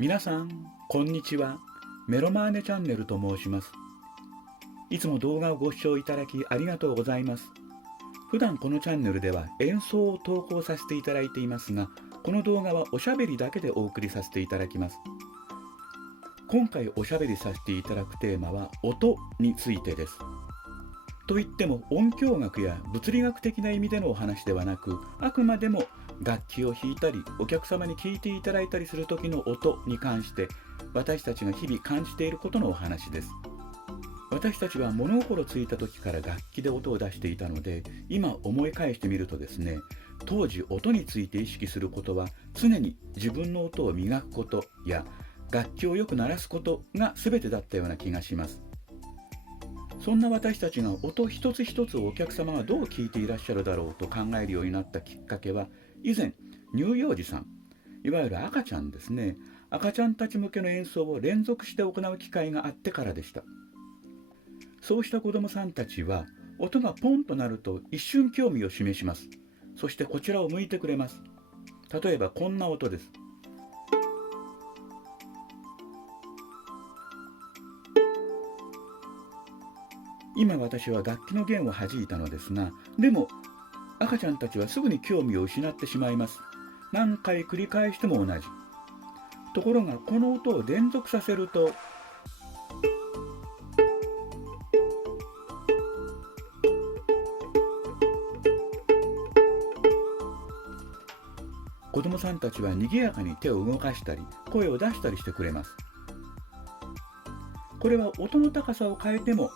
皆さん、こんにちは。メロマーネチャンネルと申します。いつも動画をご視聴いただきありがとうございます。普段このチャンネルでは演奏を投稿させていただいていますが、この動画はおしゃべりだけでお送りさせていただきます。今回おしゃべりさせていただくテーマは音についてです。といっても音響学や物理学的な意味でのお話ではなく、あくまでも楽器を弾いたりお客様に聴いていただいたりする時の音に関して私たちが日々感じていることのお話です。私たちは物心ついた時から楽器で音を出していたので、今思い返してみるとですね、当時音について意識することは常に自分の音を磨くことや楽器をよく鳴らすことが全てだったような気がします。そんな私たちが音一つ一つをお客様がどう聞いていらっしゃるだろうと考えるようになったきっかけは、以前乳幼児さん、いわゆる赤ちゃんですね、赤ちゃんたち向けの演奏を連続して行う機会があってからでした。そうした子どもさんたちは音がポンと鳴ると一瞬興味を示します。そしてこちらを向いてくれます。例えばこんな音です。今私は楽器の弦を弾いたのですが、でも赤ちゃんたちはすぐに興味を失ってしまいます。何回繰り返しても同じ。ところがこの音を連続させると、子どもさんたちは賑やかに手を動かしたり声を出したりしてくれます。これは音の高さを変えても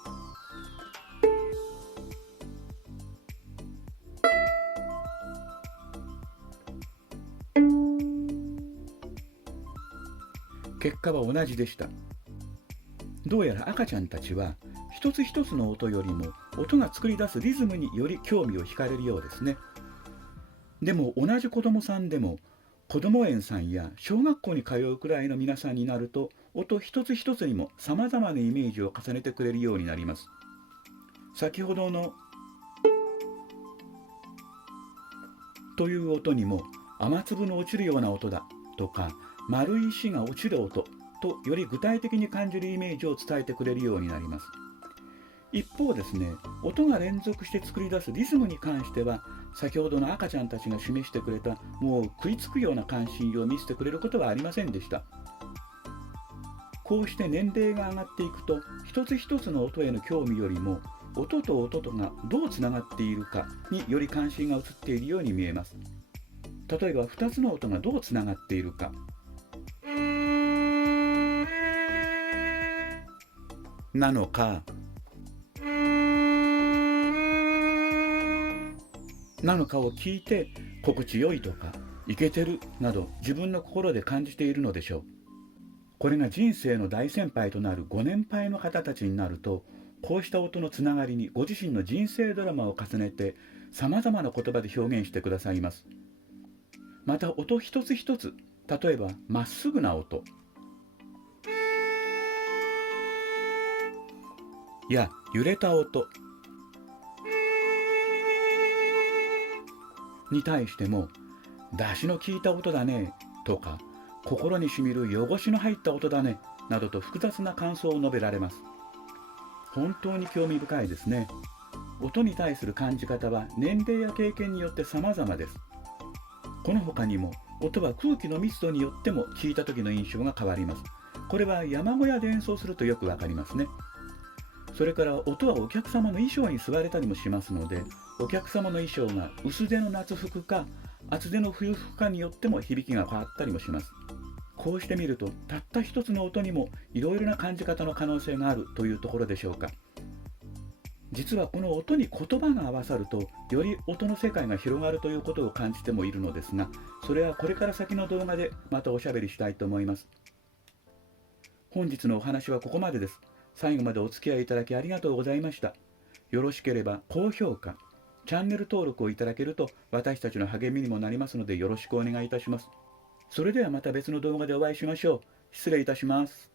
結果は同じでした。どうやら赤ちゃんたちは一つ一つの音よりも音が作り出すリズムにより興味を惹かれるようですね。でも同じ子どもさんでも子ども園さんや小学校に通うくらいの皆さんになると、音一つ一つにもさまざまなイメージを重ねてくれるようになります。先ほどのという音にも雨粒の落ちるような音だとか丸い石が落ちる音とより具体的に感じるイメージを伝えてくれるようになります。一方ですね、音が連続して作り出すリズムに関しては先ほどの赤ちゃんたちが示してくれたもう食いつくような関心を見せてくれることはありませんでした。こうして年齢が上がっていくと一つ一つの音への興味よりも音と音とがどうつながっているかにより関心が移っているように見えます。例えば2つの音がどうつながっているかなのかを聞いて心地よいとかイケてるなど自分の心で感じているのでしょう。これが人生の大先輩となるご年配の方たちになると、こうした音のつながりにご自身の人生ドラマを重ねてさまざまな言葉で表現してくださいます。また音一つ一つ、例えばまっすぐな音や揺れた音に対しても、出汁の効いた音だねとか心にしみる汚しの入った音だねなどと複雑な感想を述べられます。本当に興味深いですね。音に対する感じ方は年齢や経験によって様々です。この他にも音は空気の密度によっても聞いた時の印象が変わります。これは山小屋で演奏するとよくわかりますね。それから音はお客様の衣装に吸われたりもしますので、お客様の衣装が薄手の夏服か厚手の冬服かによっても響きが変わったりもします。こうしてみるとたった一つの音にもいろいろな感じ方の可能性があるというところでしょうか。実はこの音に言葉が合わさるとより音の世界が広がるということを感じてもいるのですが、それはこれから先の動画でまたおしゃべりしたいと思います。本日のお話はここまでです。最後までお付き合いいただきありがとうございました。よろしければ高評価、チャンネル登録をいただけると私たちの励みにもなりますのでよろしくお願いいたします。それではまた別の動画でお会いしましょう。失礼いたします。